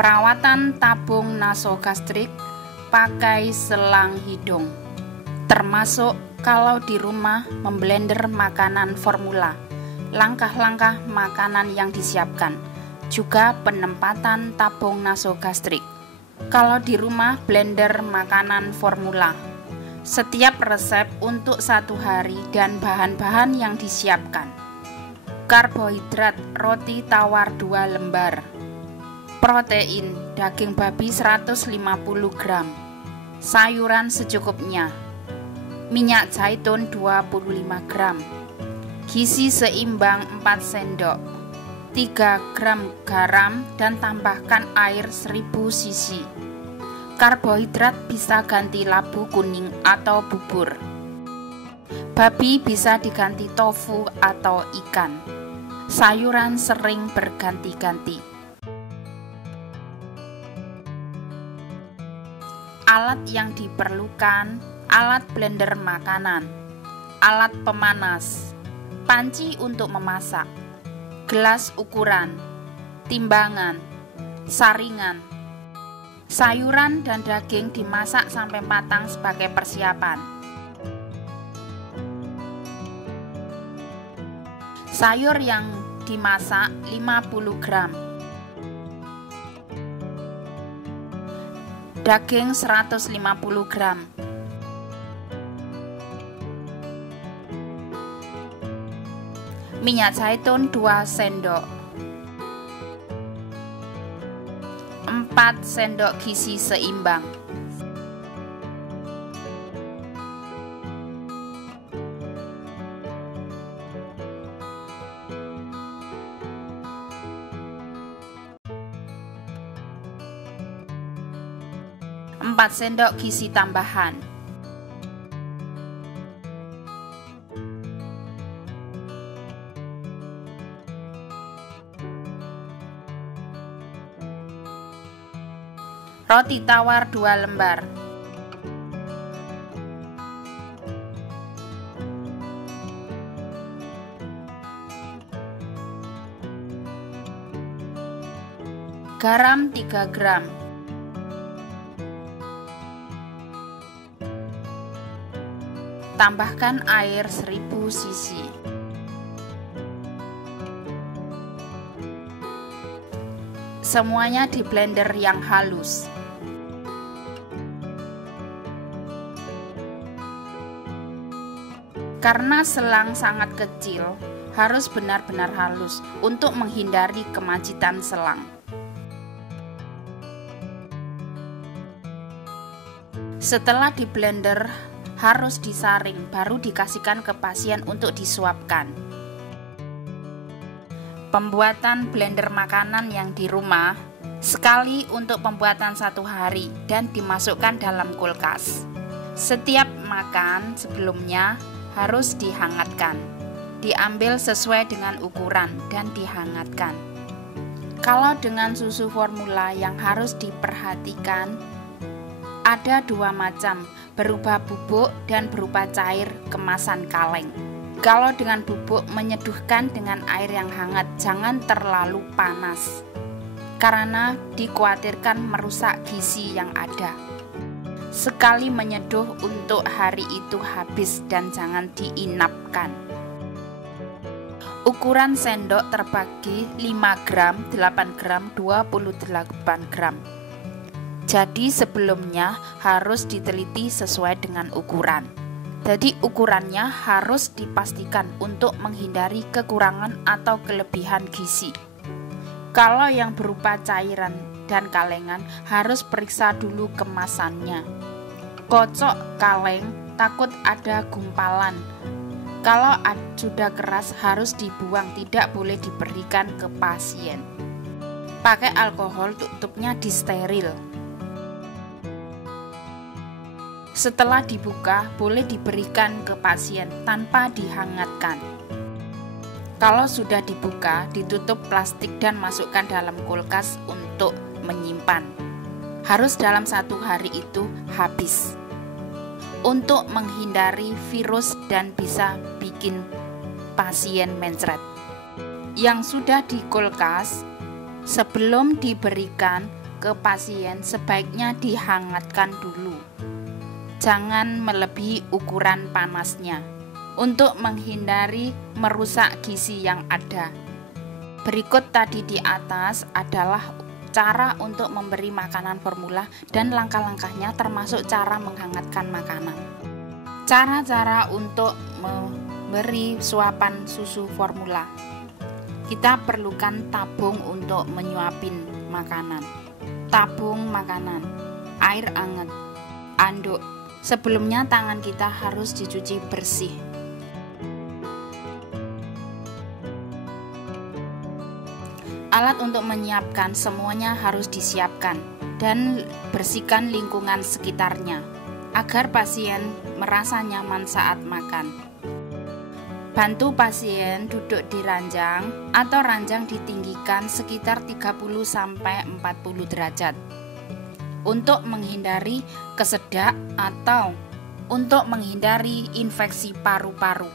Perawatan tabung nasogastrik pakai selang hidung, termasuk kalau di rumah memblender makanan formula, langkah-langkah makanan yang disiapkan, juga penempatan tabung nasogastrik. Kalau di rumah blender makanan formula, setiap resep untuk 1 hari dan bahan-bahan yang disiapkan. Karbohidrat roti tawar 2 lembar. Protein daging babi 150 gram. Sayuran secukupnya. Minyak zaitun 25 gram. Gizi seimbang 4 sendok. 3 gram garam dan tambahkan air 1000 cc. Karbohidrat bisa ganti labu kuning atau bubur. Babi bisa diganti tofu atau ikan. Sayuran sering berganti-ganti. Alat yang diperlukan: alat blender makanan, alat pemanas, panci untuk memasak, gelas ukuran, timbangan, saringan. Sayuran dan daging dimasak sampai matang sebagai persiapan. Sayur yang dimasak 50 gram. Daging 150 gram. Minyak zaitun 2 sendok. 4 sendok gizi seimbang. Empat sendok gizi tambahan. Roti tawar 2 lembar. Garam 3 gram. Tambahkan air 1000 cc. Semuanya di blender yang halus. Karena selang sangat kecil, harus benar-benar halus untuk menghindari kemacetan selang. Setelah di blender, harus disaring, baru dikasihkan ke pasien untuk disuapkan. Pembuatan blender makanan yang di rumah, sekali untuk pembuatan 1 hari dan dimasukkan dalam kulkas. Setiap makan sebelumnya harus dihangatkan. Diambil sesuai dengan ukuran dan dihangatkan. Kalau dengan susu formula yang harus diperhatikan, ada 2 macam, berupa bubuk dan berupa cair kemasan kaleng. Kalau dengan bubuk, menyeduhkan dengan air yang hangat, jangan terlalu panas, karena dikhawatirkan merusak gizi yang ada. Sekali menyeduh untuk hari itu habis dan jangan diinapkan. Ukuran sendok terbagi 5 gram, 8 gram, 28 gram. Jadi sebelumnya harus diteliti sesuai dengan ukuran. Jadi ukurannya harus dipastikan untuk menghindari kekurangan atau kelebihan gizi. Kalau yang berupa cairan dan kalengan harus periksa dulu kemasannya. Kocok kaleng takut ada gumpalan. Kalau sudah keras harus dibuang, tidak boleh diberikan ke pasien. Pakai alkohol, tutupnya disteril. Setelah dibuka, boleh diberikan ke pasien tanpa dihangatkan. Kalau sudah dibuka, ditutup plastik dan masukkan dalam kulkas untuk menyimpan. Harus dalam 1 hari itu habis. Untuk menghindari virus dan bisa bikin pasien mencret. Yang sudah di kulkas, sebelum diberikan, ke pasien sebaiknya dihangatkan dulu. Jangan melebihi ukuran panasnya untuk menghindari merusak gizi yang ada. Berikut tadi di atas adalah cara untuk memberi makanan formula dan langkah-langkahnya termasuk cara menghangatkan makanan. Cara-cara untuk memberi suapan susu formula. Kita perlukan tabung untuk menyuapin makanan. Tabung makanan, air hangat, anduk. Sebelumnya tangan kita harus dicuci bersih. Alat untuk menyiapkan semuanya harus disiapkan dan bersihkan lingkungan sekitarnya agar pasien merasa nyaman saat makan. Bantu pasien duduk di ranjang atau ranjang ditinggikan sekitar 30-40 derajat untuk menghindari kesedak atau untuk menghindari infeksi paru-paru.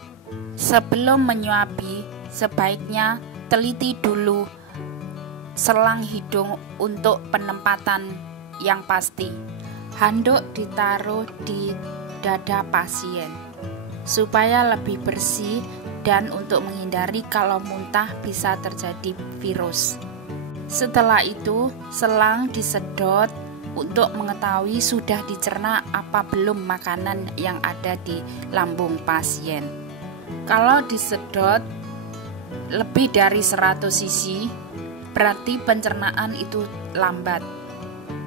Sebelum menyuapi, sebaiknya teliti dulu selang hidung untuk penempatan yang pasti. Handuk ditaruh di dada pasien supaya lebih bersih dan untuk menghindari kalau muntah bisa terjadi virus. Setelah itu, selang disedot untuk mengetahui sudah dicerna apa belum makanan yang ada di lambung pasien. Kalau disedot lebih dari 100 cc, berarti pencernaan itu lambat.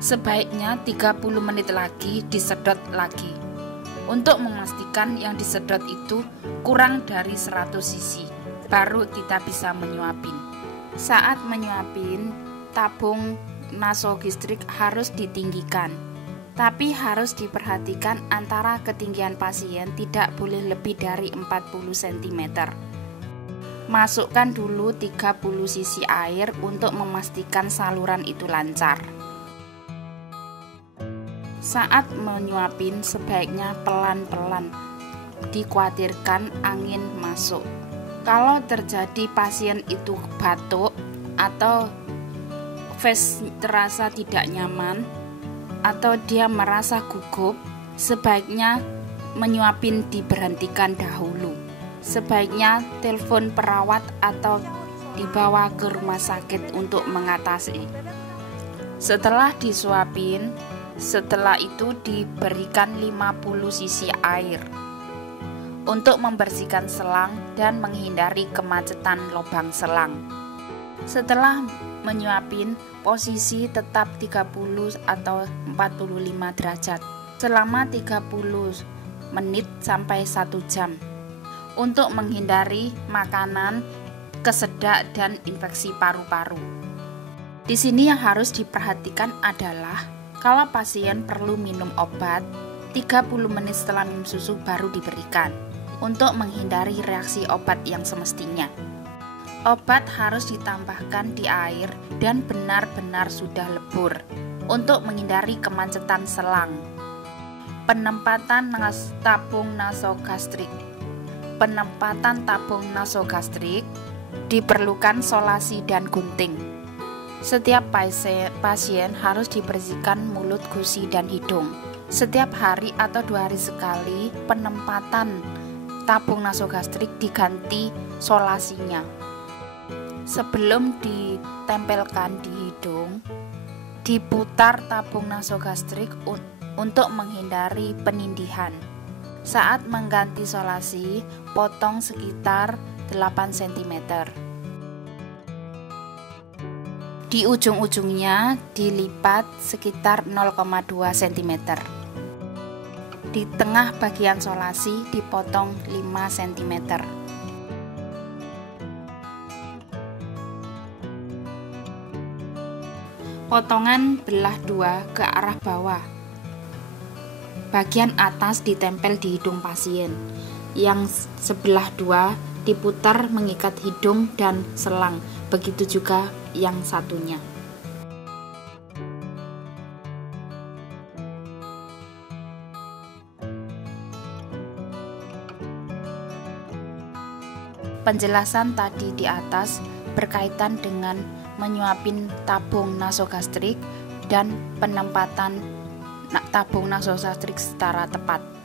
Sebaiknya 30 menit lagi disedot lagi untuk memastikan yang disedot itu kurang dari 100 cc, baru kita bisa menyuapin. Saat menyuapin, tabung nasogastrik harus ditinggikan, tapi harus diperhatikan antara ketinggian pasien tidak boleh lebih dari 40 cm. Masukkan dulu 30 cc air untuk memastikan saluran itu lancar. Saat menyuapin sebaiknya pelan-pelan, dikhawatirkan angin masuk. Kalau terjadi pasien itu batuk atau terasa tidak nyaman atau dia merasa gugup, sebaiknya menyuapin diberhentikan dahulu. Sebaiknya telepon perawat atau dibawa ke rumah sakit untuk mengatasi. Setelah disuapin, setelah itu diberikan 50 cc air untuk membersihkan selang dan menghindari kemacetan lubang selang. Setelah menyuapin, posisi tetap 30 atau 45 derajat selama 30 menit sampai 1 jam untuk menghindari makanan, kesedak dan infeksi paru-paru. Di sini yang harus diperhatikan adalah kalau pasien perlu minum obat, 30 menit setelah minum susu baru diberikan untuk menghindari reaksi obat yang semestinya. Obat harus ditambahkan di air dan benar-benar sudah lebur untuk menghindari kemacetan selang. Penempatan tabung nasogastrik. Penempatan tabung nasogastrik diperlukan solasi dan gunting. Setiap pasien harus dibersihkan mulut, gusi, dan hidung. Setiap hari atau 2 hari sekali penempatan tabung nasogastrik diganti solasinya. Sebelum ditempelkan di hidung, diputar tabung nasogastrik untuk menghindari penindihan. Saat mengganti solasi, potong sekitar 8 cm. Di ujung-ujungnya dilipat sekitar 0,2 cm. Di tengah bagian solasi dipotong 5 cm. Potongan belah 2 ke arah bawah. Bagian atas ditempel di hidung pasien. Yang sebelah 2 diputar mengikat hidung dan selang. Begitu juga yang satunya. Penjelasan tadi di atas berkaitan dengan menyuapin tabung nasogastrik dan penempatan tabung nasosastrik secara tepat.